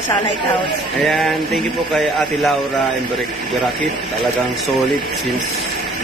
sa Light House. Ayan, thank you po kay Ate Laura and Berakit. Talagang solid since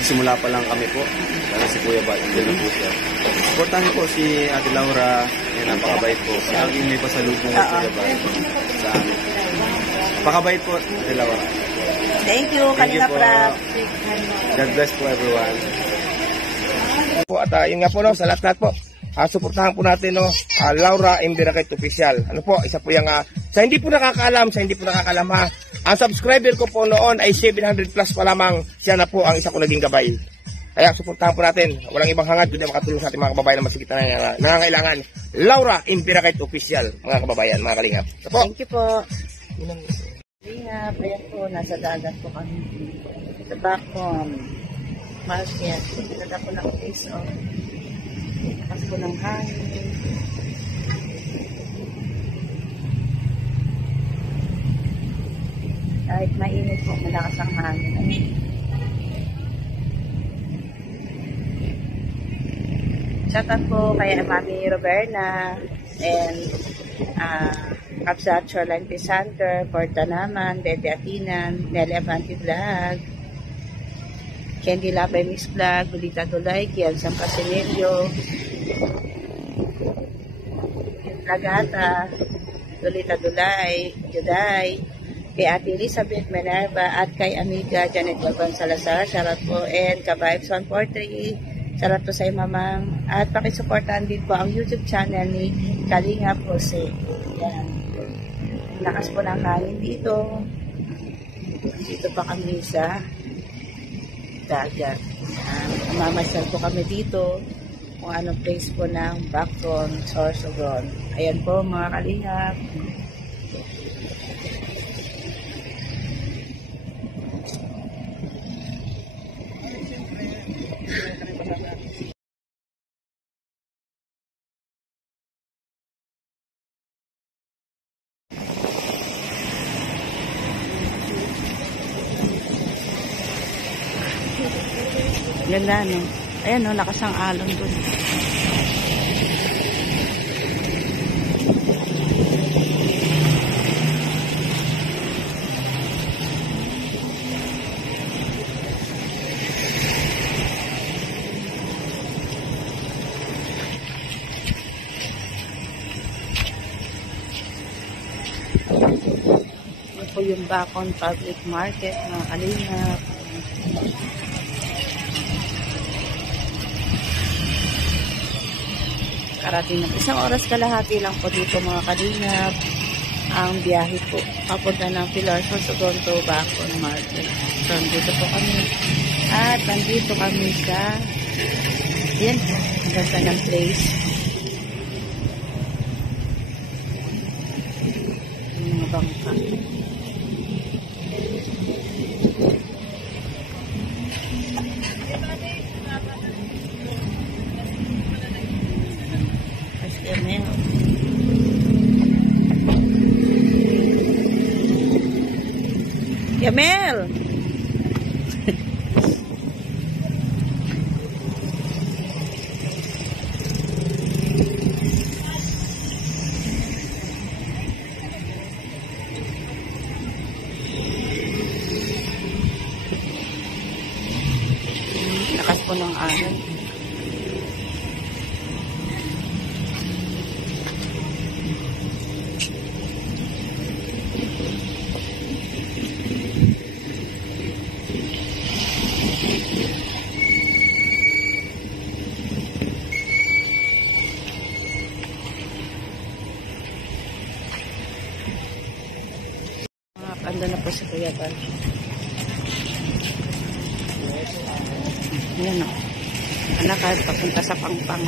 simula pa lang kami po. Talagang si Kuya Bal, hindi na po siya. Supportan niyo po si Ate Laura. Ayan, napakabait po. Laging may pasalubong kay Kuya Bal sa amin. Napakabait po, Ate Laura. Thank you, Kalinga Prab. God bless po everyone. Po at yun nga po no, sa lahat po. Suportahan po natin no, Laura M. Berakit Official. Ano po, isa po yung sa hindi po nakakaalam, ha. Ang subscriber ko po noon ay 700 plus pa lamang. Siya na po ang isa ko naging gabay. Kaya suportahan po natin. Walang ibang hangad kundi makatulong sa ating mga kababayan na masigit na nangangailangan. Laura M. Berakit Official, mga kababayan, mga kalingap. So, thank you po. Kalingap, ayan po, nasa dagat po kami. Sa backbone. Market. Pinagda po ng face off. Takas po ng hangin. Kahit mainit po, malakas ang hangin. Shout out po kay Mami Roberna and Kapsat Shoreline Peace Hunter, Porta naman, Bete Atinan, Nelly Avanti Vlog, Candy Labay Mix Vlog, Bulita Tulay, Kian San Pasinelio, Lagata, Bulita Tulay, Juday, kay Ate Elizabeth Menerva at kay Amiga Janet Galvan Salazar, shoutout po, and Ka-Vibes 143, shoutout po sa mamang, at pakisuportahan din po ang YouTube channel ni Kalinga Jose. Yan. Lakas po ng hangin dito. Dito pa kami sa dagat. Mamasyal po kami dito kung anong place po ng Backbone, Sorsogon. Ayan po mga kalingap. Ganda, no? Ayan, no? Lakas ang alon dun. Ito po yung Bacon Public Market, mga kalingap. Karating na. Isang oras kalahati lang po dito mga kalingap. Ang biyahe po. Papunta ng Pilar Sorsogon to Bacon Market. So, dito po kami. At nandito kami sa yan. Ganda ng place. Mga bangka. Yamel! Lakas po ng alon. Ando na po si Kuya Bal. Ayan o. Anak kahit papunta sa Pangpang.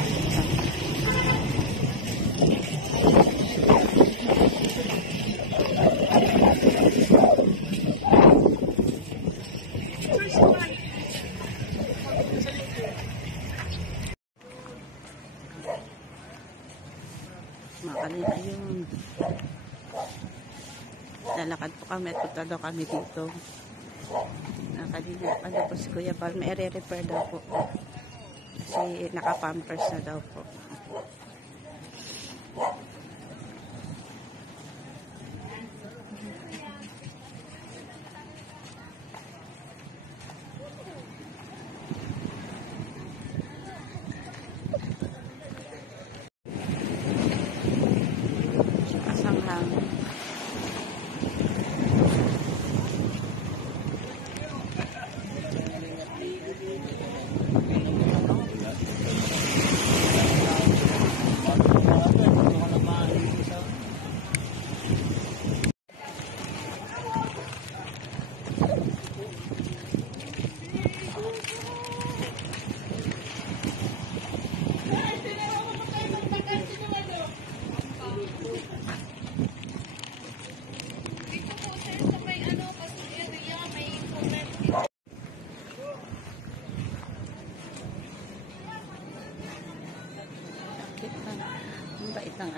Makalina yun. Lalakad po kami at punta daw kami dito. Nakalina. Ano po si Kuya Bal? May repair daw po. Kasi naka-pampers na daw po.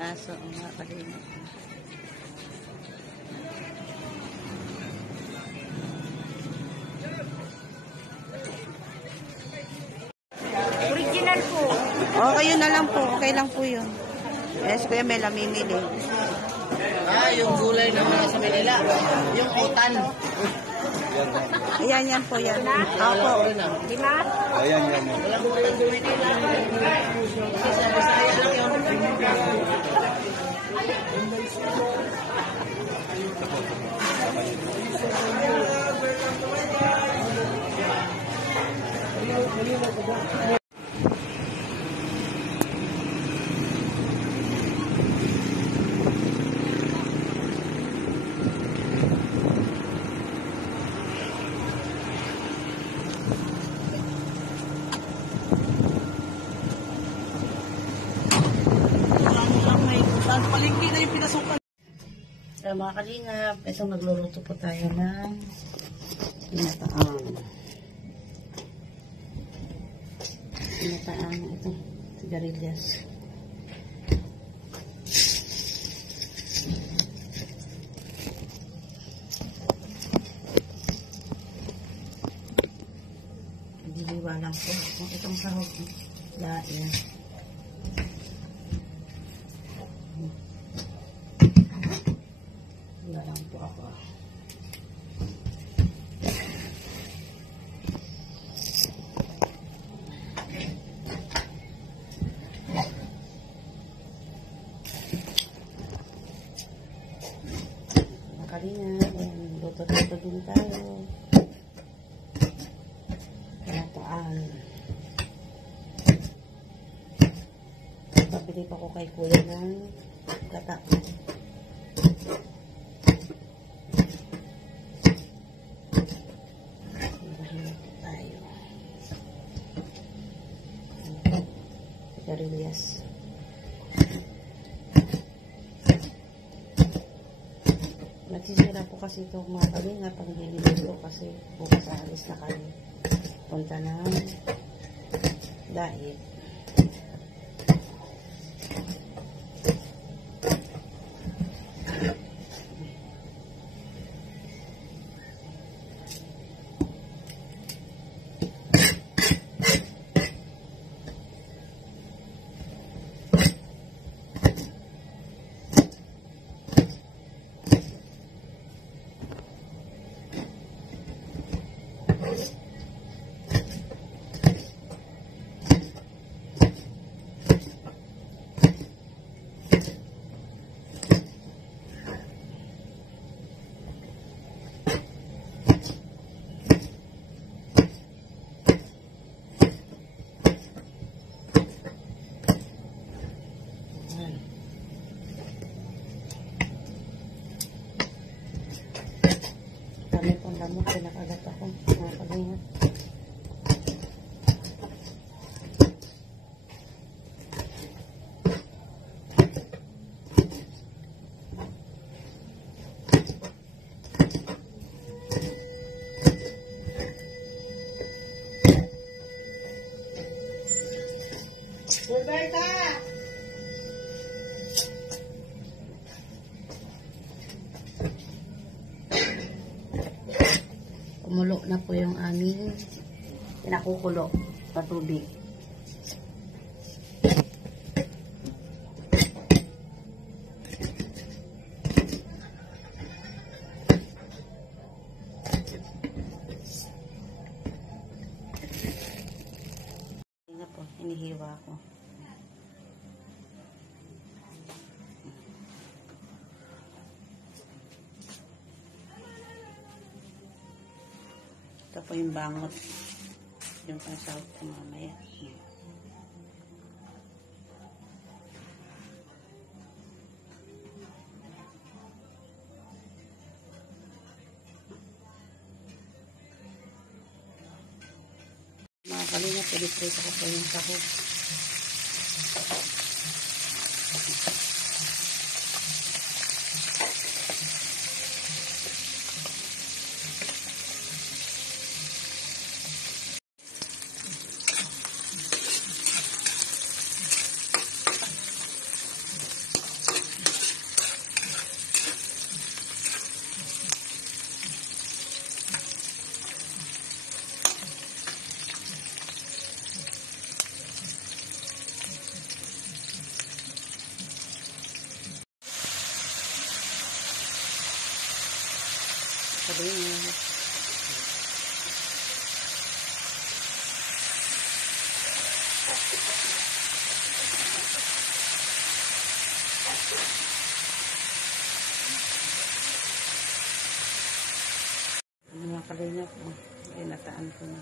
aso. Mga kalingap. Original po. Okay, yun na lang po. Okay lang po yun. Yes, Kuya Mel, namimili. Yung gulay na sa Manila. Yung otan. Ayan, yan po yan. Opo. Lima? Ayan, yan. Walang gulay sa Manila. Kasi sa Bisaya lang yun. Palengke na yung pinasukan. So, mga kalingap, ito magluluto po tayo ng pinataang. Pinataang ito, sigarilyas. Diliwa lang po. Itong sahog. Lain. Wala lang po ako. Makalinga. Luto-luto din tayo. Pinataan. Pabili pa ko kay kuya ng gata. Sigarilyas. Nagsisira po kasi ito mga kalinga pag nililito kasi bukas alis na kami. Punta ng diet. Kami pong lamok, pinakagat ako. Mga kalingat. Roberta! Kumulo na po yung aming pinakukulo sa tubig. Ito po, hinihiwa ko. Ito po yung bangot. Yung pansahog ko mamaya. Mga kalinga, pwede-presa ko po yung sahog. Anak mo. Inataan ko na.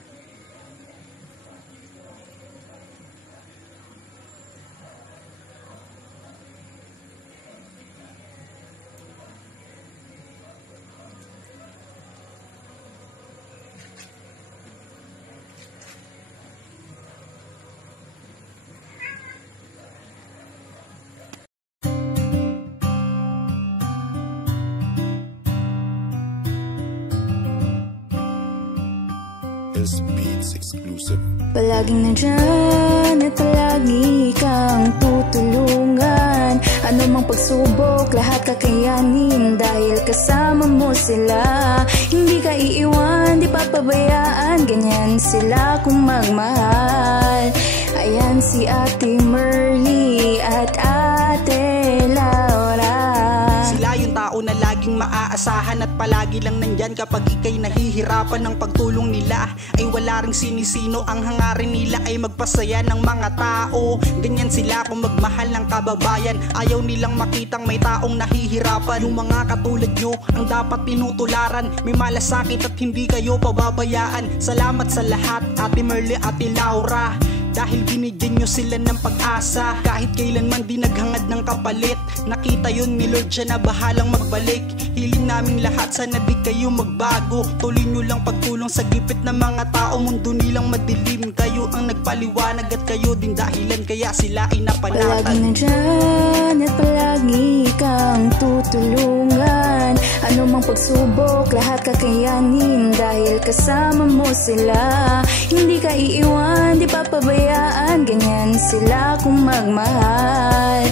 Beats exclusive. Palaging nandyan at palagi kang tutulungan. Ano mang pagsubok, lahat kakayanin. Dahil kasama mo sila, hindi ka iiwan, di papabayaan. Ganyan sila kung magmahal. Ayan si Ate Merly at Ate Laura. Sila yung tao na laging maaasahan at palagi lang nandyan kapag ika'y nahihirapan. Ng pagtulong nila ay wala ring sinisino. Ang hangarin nila ay magpasaya ng mga tao. Ganyan sila kung magmahal ng kababayan. Ayaw nilang makitang may taong nahihirapan. Yung mga katulad nyo ang dapat tinutularan. May malasakit at hindi kayo pababayaan. Salamat sa lahat, Ate Merly, Ate Laura. Dahil binigyan nyo sila ng pag-asa. Kahit kailanman di naghangad ng kapalit. Nakita yun ni Lord, siya na bahalang magbalik. Hiling naming lahat, sana di kayo magbago. Tuloy nyo lang pagtulong sa gipit ng mga tao. Mundo nilang madilim, kayo ang nagpaliwanag. At kayo din dahilan kaya sila ay napanatag. Palaging nandyan at palagi kang tutulungan. Ano mang pagsubok, lahat kakayanin. Dahil kasama mo sila, hindi ka iiwan, di papabayaan. Ganyan sila kung magmahal.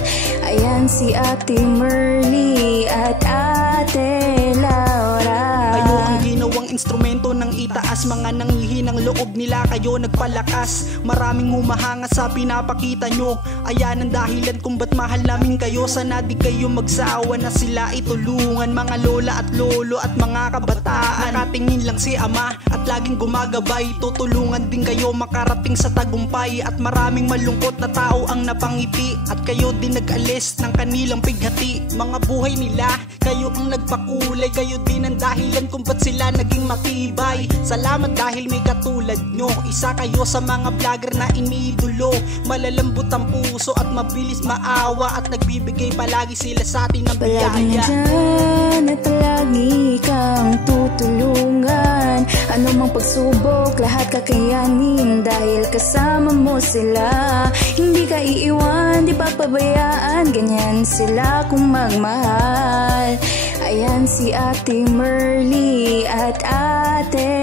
Ayan si Ate Merly at Ate Laura. Kayo ang ginawang instrumento ng itaas. Mga nanghihinang loob nila, kayo nagpalakas. Maraming humahanga sa pinapakita nyo. Ayan ang dahilan kung ba't mahal namin kayo. Sana di kayo magsawa na sila itulungan. Mga lola at lolo at mga kabataan. Nakatingin lang si ama at laging gumagabay. Tutulungan din kayo makarating sa tagumpay. At maraming malungkot na tao ang napangiti. At kayo din nag-alis ng kanilang pighati. Mga buhay nila, kayo ang nagpakulay. Kayo din ang dahilan kung ba't sila naging matibay. Salamat dahil may katulad nyo. Isa kayo sa mga vlogger na iniidolo. Malalambot ang puso at mabilis maawa. At nagbibigay palagi sila sa atin ng Palaging biyaya. nandyan at palagi kang tutulungan. Ano mang pagsubok, lahat kakayanin. Dahil kasama mo sila, hindi ka iiwan, di papabayaan. Ganyan sila kung magmahal. Ayan si Ate Merly at Ate